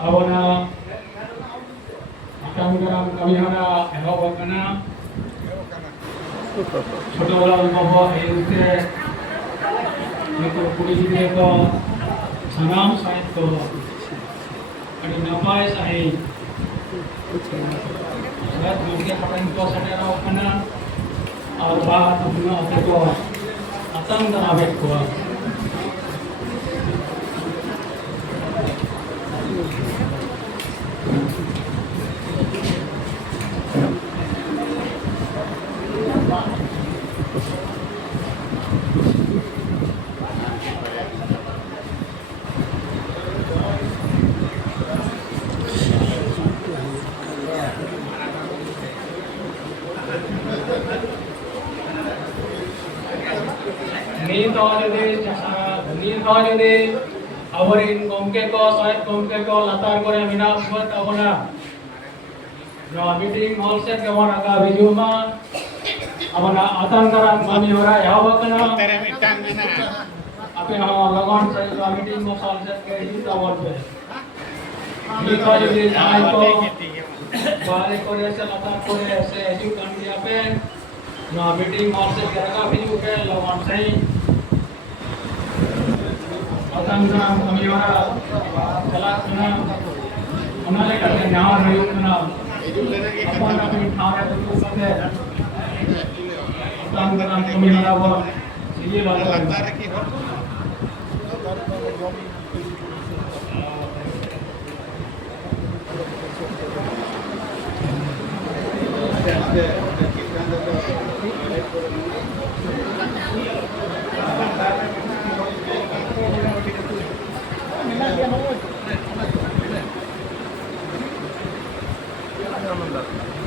Abona akan dalam kami hara ehok kana छोटो वाला अनुभव है उसे निको पुलिस ने को सनाम साइड को अड़ी नपाय साही शायद दुनिया पटन को सटेरा अपना और बात अपना अपने को अतंग दरावे को नींद आवरिन गमके को साइड गमके को लातार करे मिना बुत अपना जो मीटिंग हॉल से केमन आका बिजुमा अपना आतंकरा मामी होरा यहां वकना तेरे मिटांग ना आपे हम लगन से जो मीटिंग में हॉल से के ही टावर पे नींद जदी आई को बारे करे से लातार करे से एजू कर दिया पे जो मीटिंग हॉल से केरका बिजू के लगन से अतंगना कमियोरा चला सुना उन्होंने करके न्याय रही सुना अपन अपनी ठाणे तो करते अतंगना कमियोरा वो ये लगता है कि Gracias.